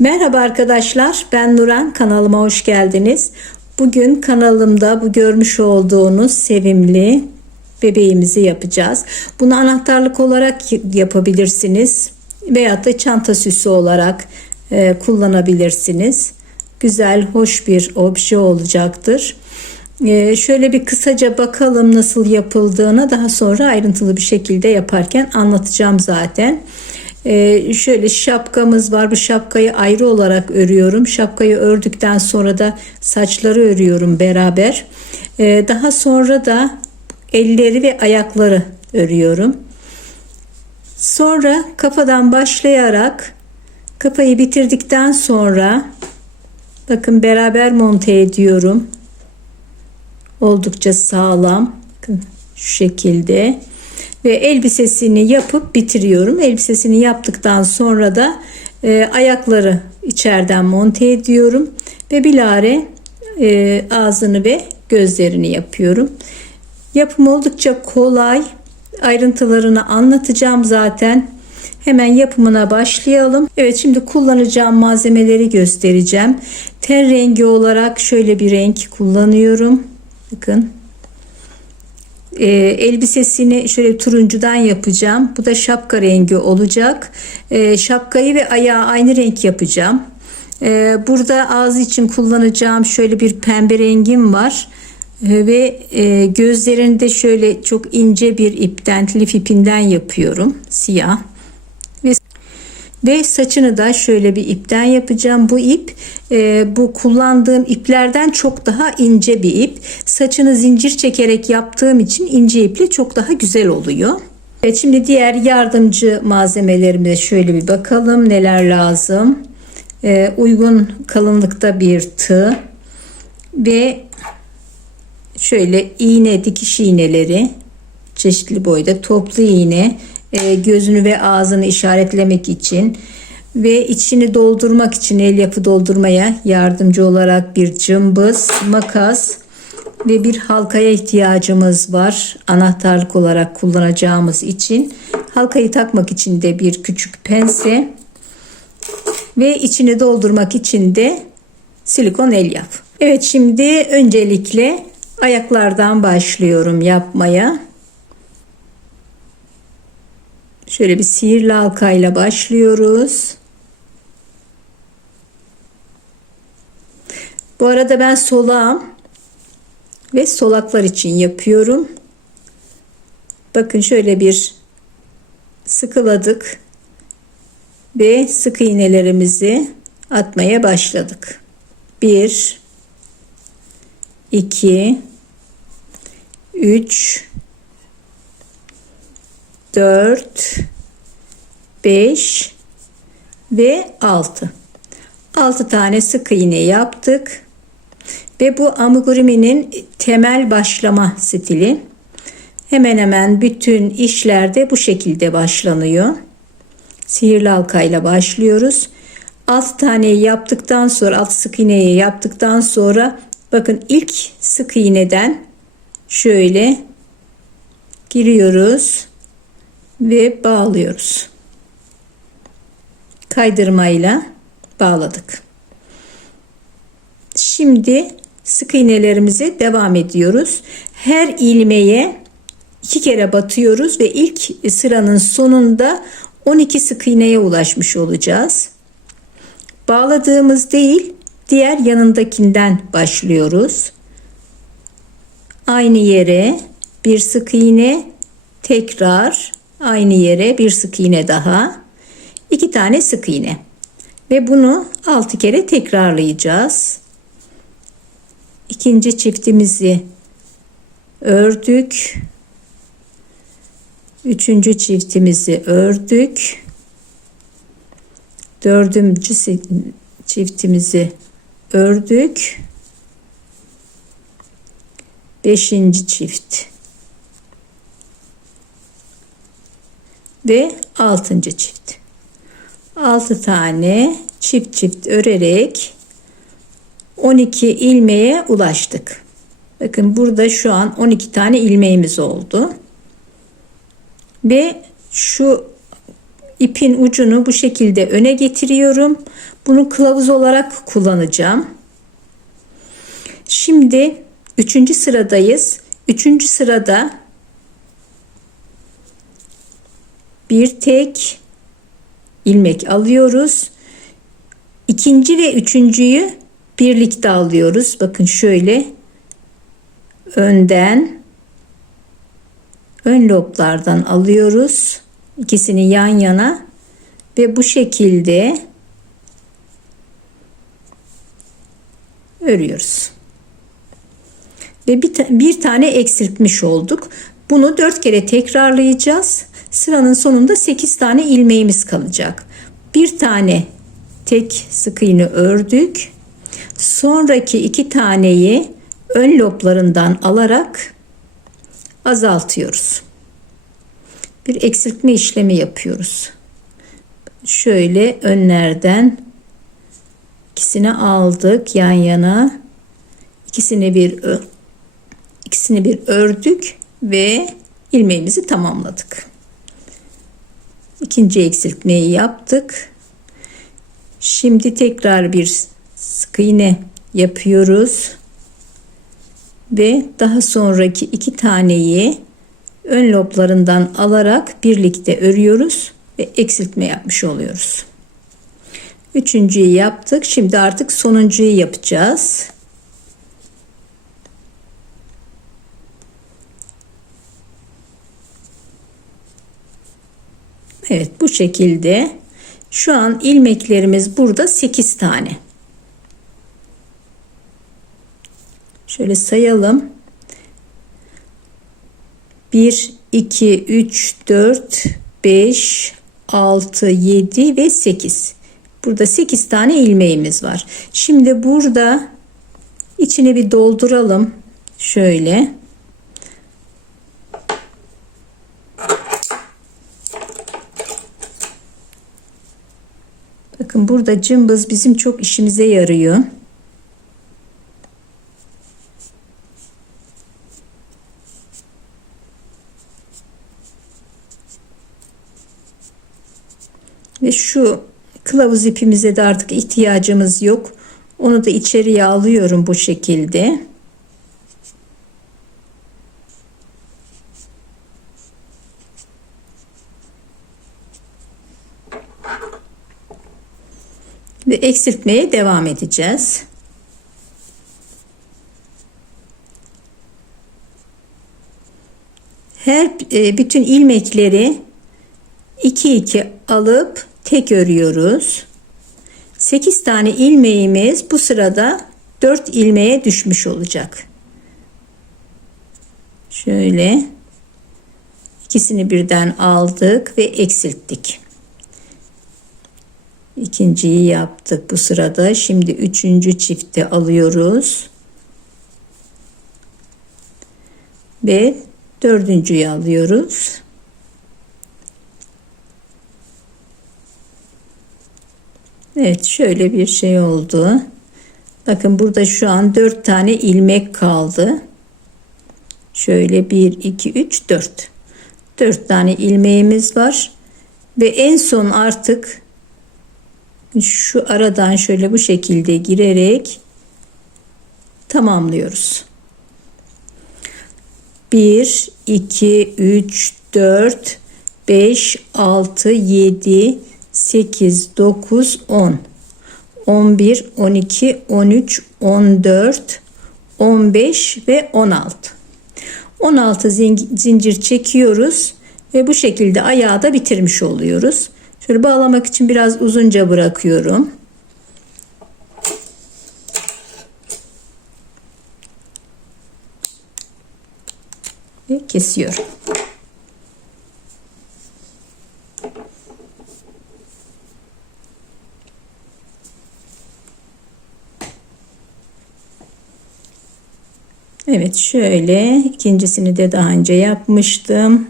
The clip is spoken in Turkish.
Merhaba arkadaşlar, ben Nuran. Kanalıma hoş geldiniz. Bugün kanalımda bu görmüş olduğunuz sevimli bebeğimizi yapacağız. Bunu anahtarlık olarak yapabilirsiniz veyahut da çanta süsü olarak e, kullanabilirsiniz. Güzel, hoş bir obje olacaktır. E, şöyle bir kısaca bakalım nasıl yapıldığını daha sonra ayrıntılı bir şekilde yaparken anlatacağım zaten. Ee, şöyle şapkamız var. Bu şapkayı ayrı olarak örüyorum. Şapkayı ördükten sonra da saçları örüyorum beraber. Ee, daha sonra da elleri ve ayakları örüyorum. Sonra kafadan başlayarak kafayı bitirdikten sonra bakın beraber monte ediyorum. Oldukça sağlam. Bakın şu şekilde ve elbisesini yapıp bitiriyorum. Elbisesini yaptıktan sonra da e, ayakları içeriden monte ediyorum ve bilare e, ağzını ve gözlerini yapıyorum. Yapım oldukça kolay. Ayrıntılarını anlatacağım zaten. Hemen yapımına başlayalım. Evet şimdi kullanacağım malzemeleri göstereceğim. Ten rengi olarak şöyle bir renk kullanıyorum. Bakın e, elbisesini şöyle turuncudan yapacağım. Bu da şapka rengi olacak. E, şapkayı ve ayağı aynı renk yapacağım. E, burada ağzı için kullanacağım şöyle bir pembe rengim var. E, ve e, gözlerini de şöyle çok ince bir ipten, lif ipinden yapıyorum. Siyah. Ve saçını da şöyle bir ipten yapacağım. Bu ip e, bu kullandığım iplerden çok daha ince bir ip. Saçını zincir çekerek yaptığım için ince iple çok daha güzel oluyor. Evet şimdi diğer yardımcı malzemelerime şöyle bir bakalım neler lazım. E, uygun kalınlıkta bir tığ ve şöyle iğne dikiş iğneleri çeşitli boyda toplu iğne e, gözünü ve ağzını işaretlemek için ve içini doldurmak için el yapı doldurmaya yardımcı olarak bir cımbız, makas ve bir halkaya ihtiyacımız var. Anahtarlık olarak kullanacağımız için. Halkayı takmak için de bir küçük pense ve içini doldurmak için de silikon el yap. Evet şimdi öncelikle ayaklardan başlıyorum yapmaya. Şöyle bir sihirli halkayla başlıyoruz. Bu arada ben solağım ve solaklar için yapıyorum. Bakın şöyle bir sıkıladık ve sık iğnelerimizi atmaya başladık. 1 2 3 4 5 ve 6 6 tane sık iğne yaptık ve bu amigurumi'nin temel başlama stili hemen hemen bütün işlerde bu şekilde başlanıyor. Sihirli halkayla başlıyoruz. 6 taneyi yaptıktan sonra 6 sık iğneyi yaptıktan sonra bakın ilk sık iğneden şöyle giriyoruz ve bağlıyoruz. Kaydırmayla bağladık. Şimdi sık iğnelerimize devam ediyoruz. Her ilmeğe iki kere batıyoruz ve ilk sıranın sonunda 12 sık iğneye ulaşmış olacağız. Bağladığımız değil, diğer yanındakinden başlıyoruz. Aynı yere bir sık iğne, tekrar aynı yere bir sık iğne daha. iki tane sık iğne. Ve bunu 6 kere tekrarlayacağız. İkinci çiftimizi ördük. Üçüncü çiftimizi ördük. Dördüncü çiftimizi ördük. Beşinci çift ve 6. çift. 6 tane çift çift örerek 12 ilmeğe ulaştık. Bakın burada şu an 12 tane ilmeğimiz oldu. Ve şu ipin ucunu bu şekilde öne getiriyorum. Bunu kılavuz olarak kullanacağım. Şimdi üçüncü sıradayız. Üçüncü sırada bir tek ilmek alıyoruz. İkinci ve üçüncüyü birlikte alıyoruz. Bakın şöyle önden ön loblardan alıyoruz. İkisini yan yana ve bu şekilde örüyoruz. Ve bir, bir tane eksiltmiş olduk. Bunu dört kere tekrarlayacağız. Sıranın sonunda 8 tane ilmeğimiz kalacak. Bir tane tek sık iğne ördük. Sonraki iki taneyi ön loblarından alarak azaltıyoruz. Bir eksiltme işlemi yapıyoruz. Şöyle önlerden ikisini aldık yan yana. İkisini bir ikisini bir ördük ve ilmeğimizi tamamladık. İkinci eksiltmeyi yaptık. Şimdi tekrar bir sık iğne yapıyoruz. Ve daha sonraki iki taneyi ön loblarından alarak birlikte örüyoruz ve eksiltme yapmış oluyoruz. Üçüncüyü yaptık. Şimdi artık sonuncuyu yapacağız. Evet bu şekilde şu an ilmeklerimiz burada 8 tane. Şöyle sayalım. 1, 2, 3, 4, 5, 6, 7 ve 8. Burada 8 tane ilmeğimiz var. Şimdi burada içine bir dolduralım. Şöyle. Bakın burada cımbız bizim çok işimize yarıyor. Ve şu kılavuz ipimize de artık ihtiyacımız yok. Onu da içeriye alıyorum bu şekilde. Ve eksiltmeye devam edeceğiz. Her e, bütün ilmekleri 2 2 alıp tek örüyoruz. 8 tane ilmeğimiz bu sırada 4 ilmeğe düşmüş olacak. Şöyle ikisini birden aldık ve eksilttik. İkinciyi yaptık bu sırada. Şimdi üçüncü çifti alıyoruz. Ve dördüncüyü alıyoruz. Evet şöyle bir şey oldu. Bakın burada şu an 4 tane ilmek kaldı. Şöyle 1 2 3 4. 4 tane ilmeğimiz var. Ve en son artık şu aradan şöyle bu şekilde girerek tamamlıyoruz. 1 2 3 4 5 6 7 8 9 10 11 12 13 14 15 ve 16 16 zincir çekiyoruz ve bu şekilde ayağı da bitirmiş oluyoruz. Şöyle bağlamak için biraz uzunca bırakıyorum. Ve kesiyorum. Evet şöyle ikincisini de daha önce yapmıştım.